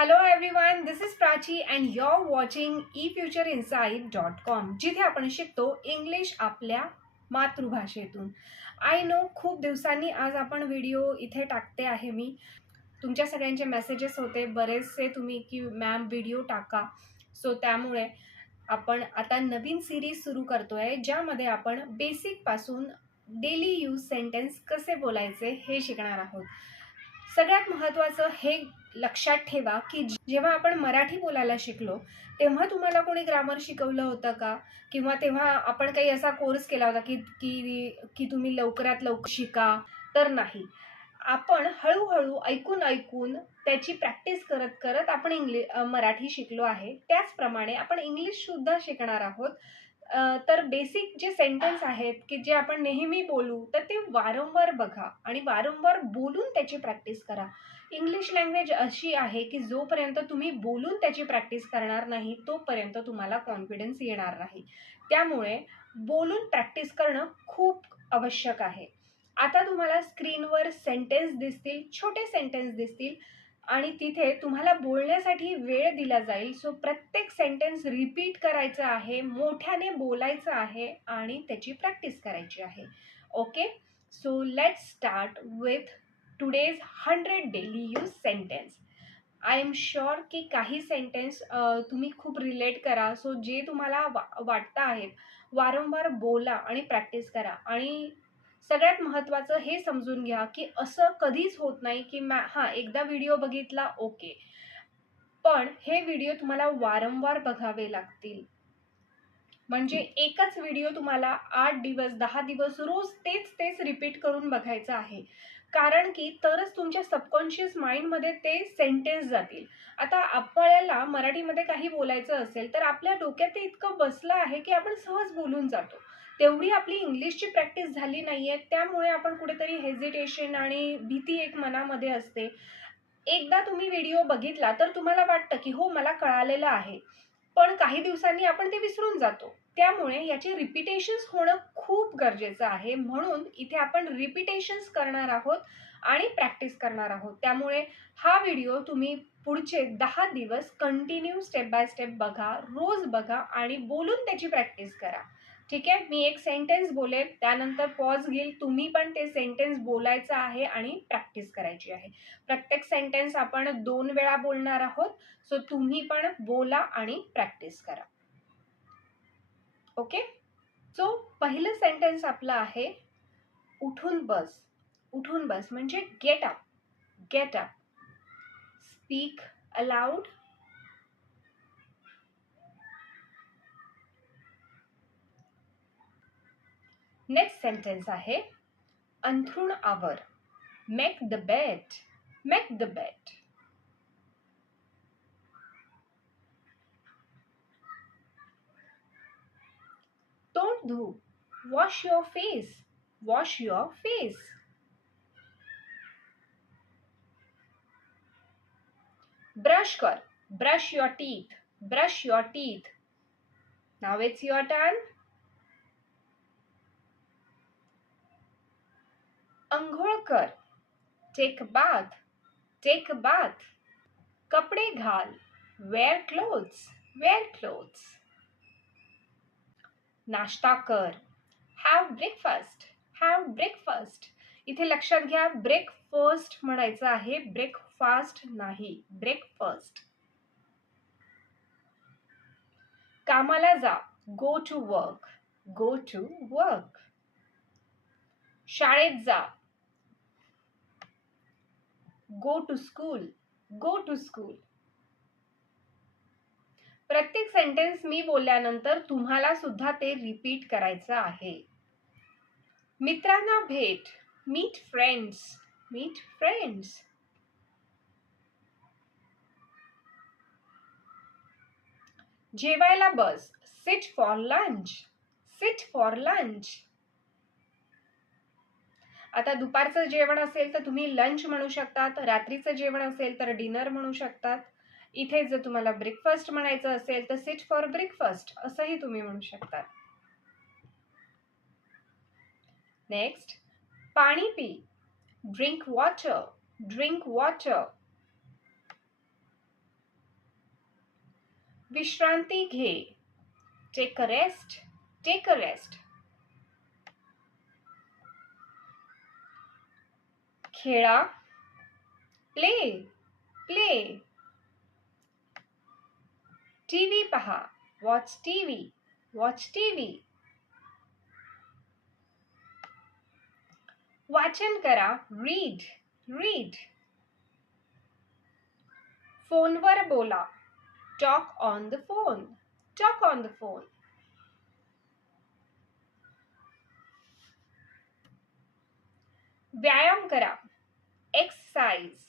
Hello everyone, this is Prachi and you're watching efutureinsight.com जिथे आपण शिकतो इंग्लिश आपल्या मातृभाषेतून. आय नो खूप दिवसांनी आज आपण व्हिडिओ इथे टाकते आहे मी. तुमच्या सगळ्यांचे मेसेजेस होते बरेचसे तुम्ही की मॅम व्हिडिओ टाका. सो त्यामुळे आपण आता नवीन सिरीज सुरू करतोय ज्यामध्ये आपण बेसिक पासून डेली यूज सेंटेन्स कसे बोलायचे हे शिकणार आहोत. सगळ्यात महत्त्वाचं हे लक्षात ठेवा की जेव्हा आपण मराठी बोलायला शिकलो तेव्हा तुम्हाला कोणी ग्रामर शिकवलं होतं का, किंवा तेव्हा आपण काही असा कोर्स केला होता की की की तुम्ही लवकरात लवकर शिका, तर नाही. आपण हळूहळू ऐकून ऐकून त्याची प्रॅक्टिस करत करत आपण मराठी शिकलो आहे. त्याचप्रमाणे आपण इंग्लिश सुद्धा शिकणार आहोत. तर बेसिक जे सेंटेन्स आहेत की जे आपण नेहमी बोलू तर ते वारंवार बघा आणि वारंवार बोलून त्याची प्रॅक्टिस करा. इंग्लिश लँग्वेज अशी आहे की जोपर्यंत तुम्ही बोलून त्याची प्रॅक्टिस करणार नाही तोपर्यंत तुम्हाला कॉन्फिडन्स येणार नाही. त्यामुळे बोलून प्रॅक्टिस करणं खूप आवश्यक आहे. आता तुम्हाला स्क्रीनवर सेंटेन्स दिसतील, छोटे सेंटेन्स दिसतील आणि तिथे तुम्हाला बोलण्यासाठी वेळ दिला जाईल. सो प्रत्येक सेंटेन्स रिपीट करायचं आहे, मोठ्याने बोलायचं आहे आणि त्याची प्रॅक्टिस करायची आहे. Okay, so let's start with today's 100 daily use sentence. I am sure की काही सेंटेन्स तुम्ही खूप रिलेट करा. सो जे तुम्हाला वाटतं आहेत वारंवार बोला आणि प्रॅक्टिस करा. आणि सगळ्यात महत्त्वाचं हे समजून घ्या की असं कधीच होत नाही की एकदा व्हिडिओ बघितला ओके, पण हे व्हिडिओ तुम्हाला वारंवार बघावे लागतील. म्हणजे एकच व्हिडिओ तुम्हाला 8 दिवस 10 दिवस रोज तेच रिपीट करून बघायचं आहे. कारण की तरच तुमच्या सबकॉन्शियस माइंडमध्ये ते सेंटेन्स जातील. आता आपल्याला मराठीमध्ये काही बोलायचं असेल तर आपल्या डोक्यात ते इतकं बसलं आहे की आपण सहज बोलून जातो. तेवढी आपली इंग्लिशची प्रॅक्टिस झाली नाहीये, त्यामुळे आपण कुठेतरी हेजिटेशन आणि भीती एक मनामध्ये असते. एकदा तुम्ही व्हिडिओ बघितला तर तुम्हाला वाटतं की हो मला कळालेलं आहे, पण काही दिवसांनी आपण ते विसरून जातो. त्यामुळे याचे रिपिटेशन्स होणं खूप गरजेचं आहे. म्हणून इथे आपण रिपिटेशन्स करणार आहोत आणि प्रॅक्टिस करणार आहोत. त्यामुळे हा व्हिडिओ तुम्ही पुढचे 10 दिवस कंटिन्यू स्टेप बाय स्टेप बघा, रोज बघा आणि बोलून त्याची प्रॅक्टिस करा. ठीक आहे, मी एक सेंटेन्स बोलेल, त्यानंतर पॉज घेईल, तुम्ही पण ते सेंटेन्स बोलायचं आहे आणि प्रॅक्टिस करायची आहे. प्रत्येक सेंटेन्स आपण 2 वेळा बोलणार आहोत. सो तुम्ही पण बोला आणि प्रॅक्टिस करा. ओके, सो पहिलं सेंटेन्स आपलं आहे उठून बस. उठून बस म्हणजे get up. Get up. Speak aloud. Next sentence आहे अंथरूण आवर. Make the bed. Make the bed. तोंड धु. Wash your face. Wash your face. Brush कर. Brush your teeth. Brush your teeth. Now it's your turn. अंघोळ कर. Take a bath. Take a bath. कपडे घाल. Wear clothes. Wear clothes. नाश्ता कर. Have breakfast. Have breakfast. इथे लक्षात घ्या ब्रेकफास्ट म्हणायचं आहे, ब्रेकफास्ट नाही, ब्रेकफास्ट. कामाला जा. Go to work. Go to work. शाळेत जा. Go to school. Go to school. प्रत्येक सेंटेन्स मी बोलल्यानंतर तुम्हाला सुद्धा ते रिपीट करायचं आहे. मित्रांना भेट. Meet friends. Meet friends. जेवायला बस. Sit for lunch. Sit for lunch. आता दुपारचं जेवण असेल तर तुम्ही लंच म्हणू शकतात, रात्रीचं जेवण असेल तर डिनर म्हणू शकतात. इथे जर तुम्हाला ब्रेकफास्ट म्हणायचं असेल तर सिट फॉर ब्रेकफास्ट असंही तुम्ही म्हणू शकता. नेक्स्ट, पाणी पी. Drink water. Drink water. विश्रांती घे. Take a rest. Take a rest. खेळा. प्ले. प्ले. टीव्ही पहा. Watch TV. Watch TV. वाचन करा. रीड. रीड. फोनवर बोला. Talk on the phone. Talk on the phone. व्यायाम करा. एक्सरसाइज.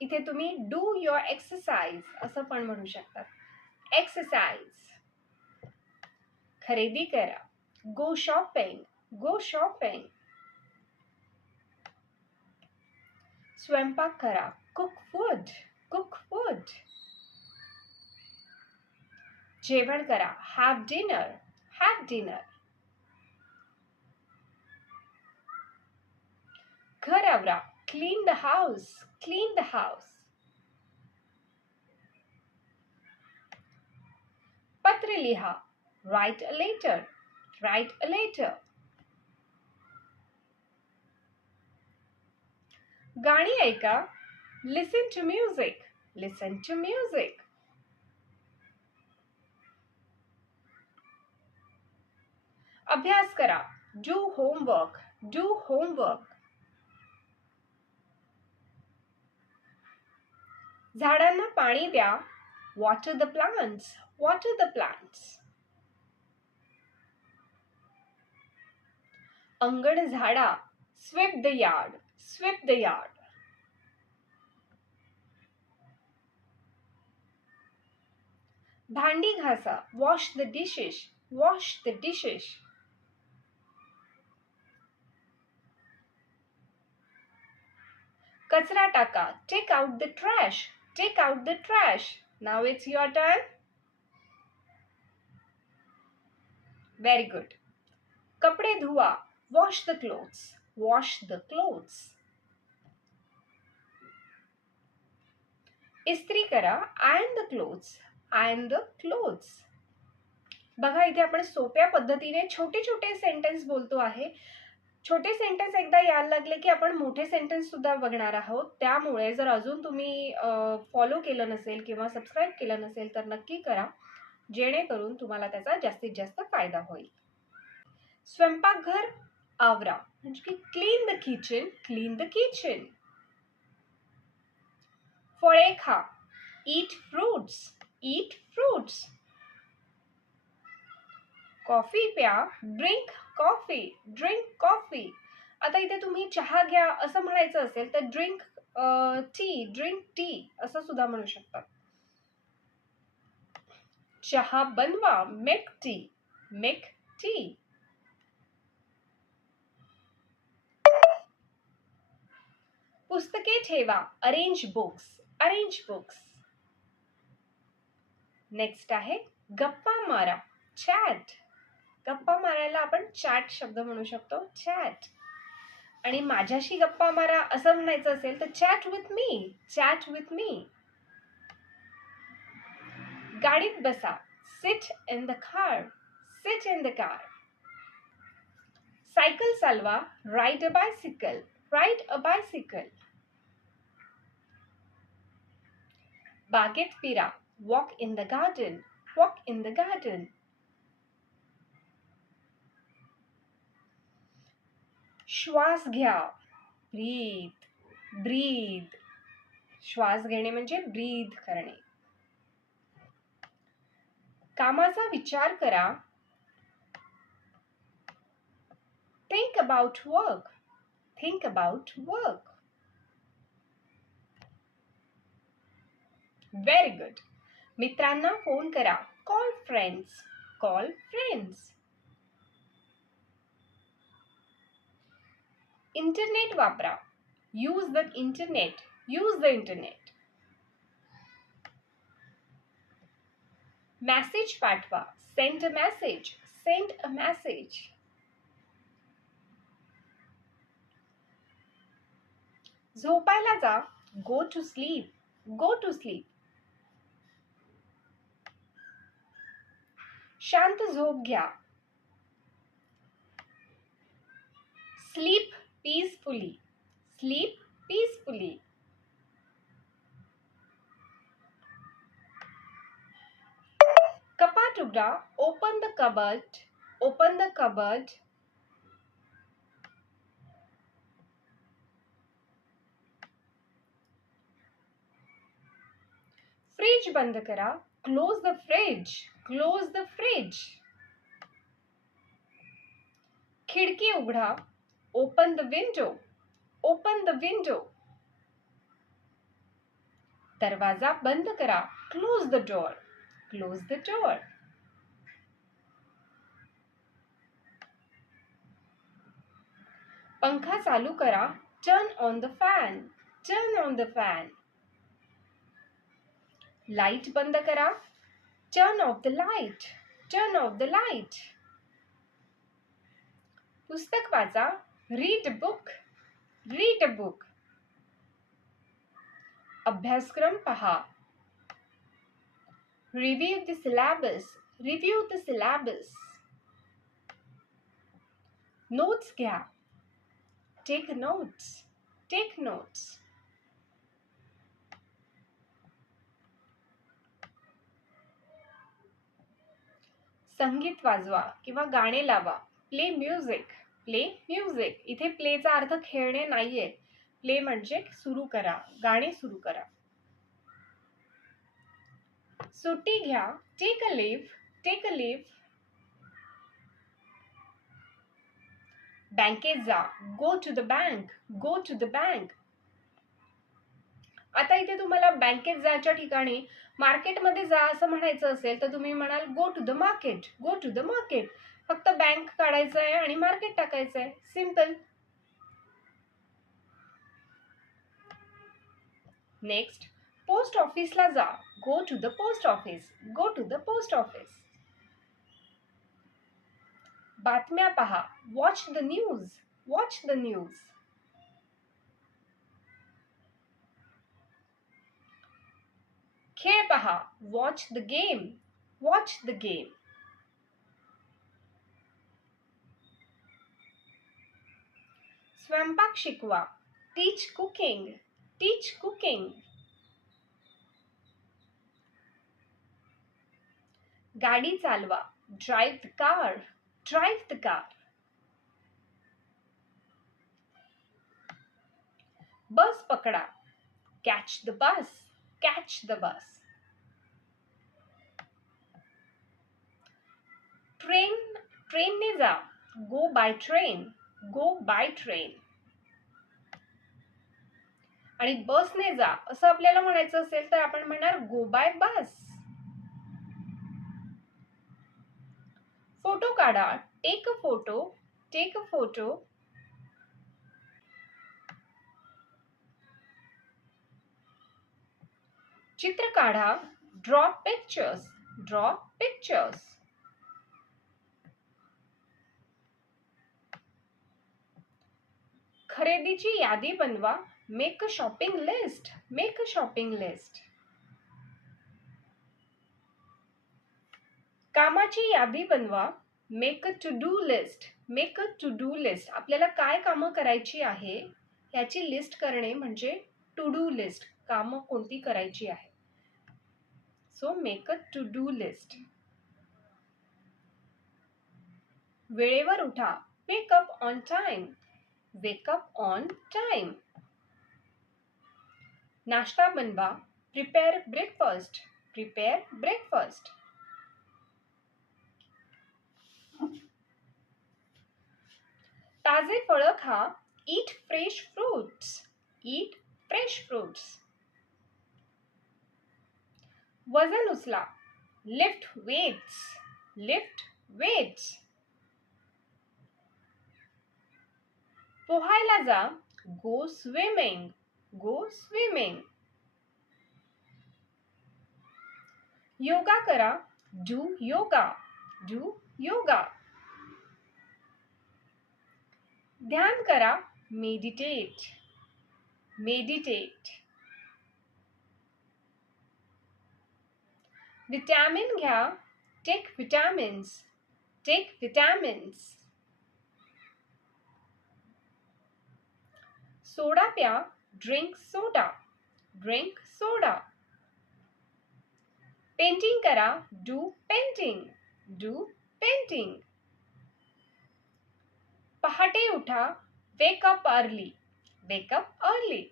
इथे तुम्ही डू युअर एक्सरसाइज असं पण म्हणू शकता. एक्सरसाइज. खरेदी करा. Go shopping. Go shopping. स्वयंपाक करा. Cook food. Cook food. जेवण करा. Have dinner. Have dinner. घर आवरा. Clean the house. Clean the house. पत्र लिहा. Write a letter. Write a letter. गाणी ऐका. Listen to music. Listen to music. अभ्यास करा. Do homework. Do homework. झाडांना पाणी द्या. Water the plants. Water the plants. अंगण झाडा. Sweep the yard. Sweep the yard. भांडी घासा. Wash the dishes. Wash the dishes. कचरा टाका. Take out the trash. Take out the trash. Now it's your turn. Very good. कपडे धुवा. Wash the clothes. Wash the clothes. इस्त्री करा. Iron the clothes. Iron the clothes. बघा इथे आपण सोप्या पद्धतीने छोटे छोटे सेंटेन्स बोलतो आहे. छोटे सेंटेन्स एकदा यायला लागले की आपण मोठे सेंटेन्स सुद्धा बघणार आहोत. त्यामुळे जर अजून तुम्ही फॉलो केलं नसेल किंवा सबस्क्राईब केलं नसेल तर नक्की करा, जेणेकरून तुम्हाला त्याचा जास्तीत जास्त फायदा होईल. स्वयंपाकघर आवरा म्हणजे की clean the kitchen. Clean the kitchen. फळे खा. Eat fruits. Eat fruits. Coffee प्या. Drink coffee. Drink coffee. आता इथे तुम्ही चहा घ्या असं म्हणायचं असेल तर ड्रिंक टी. ड्रिंक टी असं सुद्धा म्हणू शकतात. चहा बनवा. Make tea. Make tea. पुस्तके ठेवा. Arrange books. Arrange books. Next आहे गप्पा मारा. चॅट. गप्पा मारायला आपण चॅट शब्द म्हणू शकतो. चॅट. आणि माझ्याशी गप्पा मारा असं म्हणायचं असेल तर chat with me. Chat with me. गाडीत बसा. Sit in the car. Sit in the car. Cycle चालवा. Ride a bicycle. Ride a bicycle. बागेत फिरा. Walk in the garden. Walk in the garden. श्वास घ्या. ब्रीथ. ब्रीथ. श्वास घेणे म्हणजे ब्रीथ करणे. कामाचा विचार करा. Think about work. Think about work. Very good. मित्रांना फोन करा. Call friends. Call friends. Internet वापरा. Use the internet. Use the internet. Message पाठवा. Send a message. Send a message. झोपायला जा. Go to sleep. Go to sleep. शांत झोप घ्या. Sleep peacefully. Sleep peacefully. कपाट उघडा. Open the cupboard. Open the cupboard. Fridge बंद करा. Close the fridge. Close the fridge. खिडकी उघडा. Open the window. Open the window. दरवाजा बंद करा. Close the door. Close the door. पंखा चालू करा. Turn on the fan. Turn on the fan. Light बंद करा. Turn off the light. Turn off the light. पुस्तक वाचा. Read a book. Read a book. अभ्यासक्रम पहा. Review the syllabus. Review the syllabus. Notes घ्या. Take notes. Take notes. संगीत वाजवा किंवा गाणे लावा. Play music. Play music. इथे प्लेचा अर्थ खेळणे नाहीये. प्ले म्हणजे सुरू करा. गाणे सुरू करा. सुट्टी घ्या. Take a leave. Take a leave. बँकेत जा. Go to the bank. Go to the bank. आता इथे तुम्हाला बँकेत जायच्या ठिकाणी मार्केटमध्ये जा असं म्हणायचं असेल तर तुम्ही म्हणाल go to the market. Go to the market. फक्त बँक काढायचं आहे आणि मार्केट टाकायचं आहे. सिंपल. नेक्स्ट, पोस्ट ऑफिसला जा. Go to the post office. Go to the post office. बातम्या पहा. Watch the news. Watch the news. खेळ पहा. Watch the game. Watch the game. स्वयंपाक शिकवा. Teach cooking. Teach cooking. गाडी चालवा. Drive the car. Drive the car. Bus पकडा. Catch the bus. Catch the bus. ट्रेनने जा. Go by train. Go by train. आणि बसने जा असं आपल्याला म्हणायचं असेल तर आपण म्हणणार गो बाय बस. फोटो काढा. Take a photo. Take a photo. चित्र काढा. Draw pictures. Draw pictures. खरेदीची यादी बनवा. Make a shopping list. Make a shopping list. कामाची यादी बनवा. Make a to do list. Make a to do list. आपल्याला काय कामं करायची आहे याची लिस्ट करणे म्हणजे टू डू लिस्ट. कामं कोणती करायची आहे. So make a to do list. वेळेवर उठा. Wake up on time. Wake up on time. नाश्ता बनवा. Prepare breakfast. Prepare breakfast. ताजे फळं खा. Eat fresh fruits. Eat fresh fruits. वजन उचला. Lift weights. Lift weights. पोहायला जा. Go swimming. Go swimming. Yoga करा. Do yoga. Do yoga. ध्यान करा. मेडिटेट. मेडिटेट. विटॅमिन घ्या. Take vitamins. Take vitamins. Soda प्या. Drink soda. Drink soda. Painting करा. Do painting. Do painting. पहाटे उठा. Wake up early. Wake up early.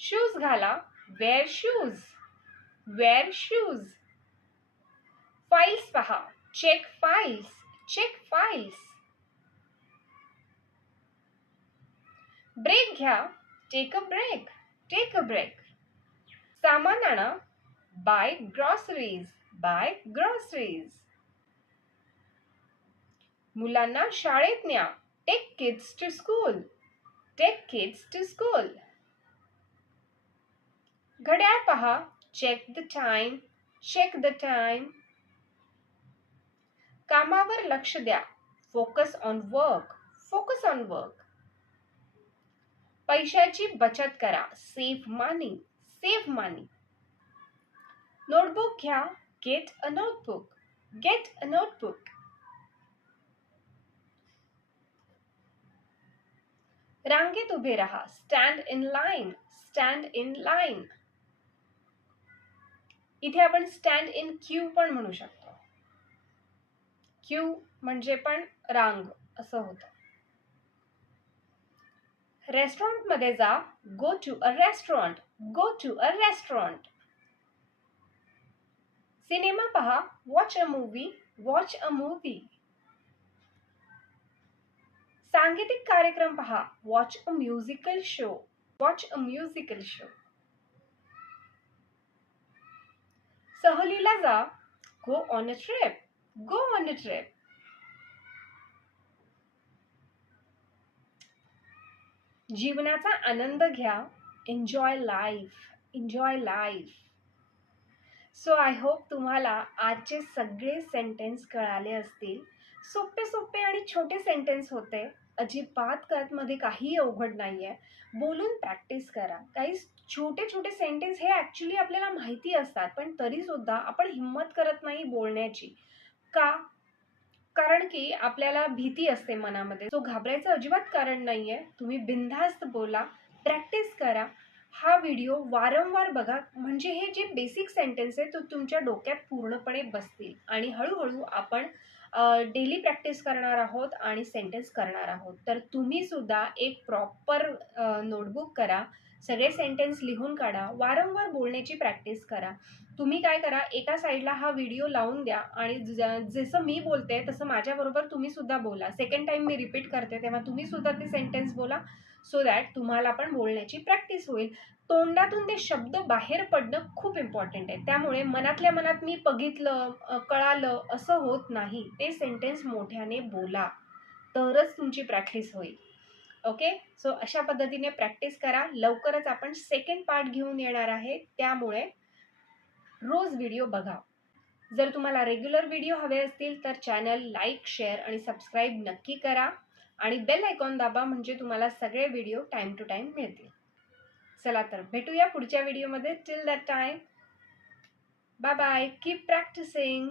Shoes घाला. Wear shoes. Wear shoes. Files पहा. Check files. Check files. Break घ्या. Take a break. Take a break. सामान आणा. Buy groceries. Buy groceries. मुलांना शाळेत न्या. Take kids to school. Take kids to school. घड्याळ पहा. Check the time. Check the time. कामावर लक्ष द्या. Focus on work. Focus on work. पैशाची बचत करा. Save money. Save money. Notebook घ्या. Get a notebook. Get a notebook. रांगेत उभे राहा. Stand in line. Stand in line. इथे आपण stand in queue पण म्हणू शकतो. Queue म्हणजे पण रांग असं होतं. रेस्टॉरंट मध्ये जा. Go to a restaurant. Go to a restaurant. Cinema पहा. Watch a movie. Watch a movie. सांगीतिक कार्यक्रम पहा. Watch a musical show. Watch a musical show. सहलीला जा. Go on a trip. Go on a trip. जीवनाचा आनंद घ्या. Enjoy life. Enjoy life. So I hope तुम्हाला आजचे सगळे सेंटेन्स कळाले असतील. सोपे सोपे आणि छोटे सेंटेन्स होते. अजिबात मध्ये काही अवघड नाहीये. बोलून प्रॅक्टिस करा. काही छोटे छोटे सेंटेन्स हे ॲक्च्युली आपल्याला माहिती असतात, पण तरी सुद्धा आपण हिंमत करत नाही बोलण्याची. का? कारण की आपल्याला भीती असते मनामध्ये. सो घाबरायचं अजिबात कारण नाहीये. तुम्ही बिनधास्त बोला. प्रॅक्टिस करा. हा व्हिडिओ वारंवार बघा, म्हणजे हे जे बेसिक सेंटेन्स आहे तो तुमच्या डोक्यात पूर्णपणे बसतील आणि हळूहळू आपण डेली प्रॅक्टिस करणार आहोत आणि सेंटेन्स करणार आहोत. तर तुम्ही सुद्धा एक प्रॉपर नोटबुक करा. सगळे सेंटेन्स लिहून काढा. वारंवार बोलण्याची प्रॅक्टिस करा. तुम्ही काय करा, एका साईडला हा व्हिडिओ लावून द्या आणि जसं मी बोलते तसं माझ्याबरोबर तुम्ही सुद्धा बोला. सेकंड टाइम मी रिपीट करते तेव्हा तुम्ही सुद्धा ते सेंटेन्स बोला. सो दॅट तुम्हाला पण बोलण्याची प्रॅक्टिस होईल. तोंडातून ते शब्द बाहेर पडणं खूप इम्पॉर्टंट आहे. त्यामुळे मनातल्या मनात मी बघितलं, कळालं असं होत नाही. ते सेंटेन्स मोठ्याने बोला, तरच तुमची प्रॅक्टिस होईल. ओके. सो अशा पद्धतीने प्रॅक्टिस करा. लवकरच आपण सेकंड पार्ट घेऊन येणार आहे, त्यामुळे रोज व्हिडिओ बघा. जर तुम्हाला रेग्युलर व्हिडिओ हवे असतील तर चॅनल लाईक, शेअर आणि सबस्क्राईब नक्की करा आणि बेल आयकॉन दाबा, म्हणजे तुम्हाला सगळे व्हिडिओ टाइम टू टाइम मिळतील. चला तर भेटूया पुढच्या व्हिडिओमध्ये. Till that time, bye bye. Keep practising.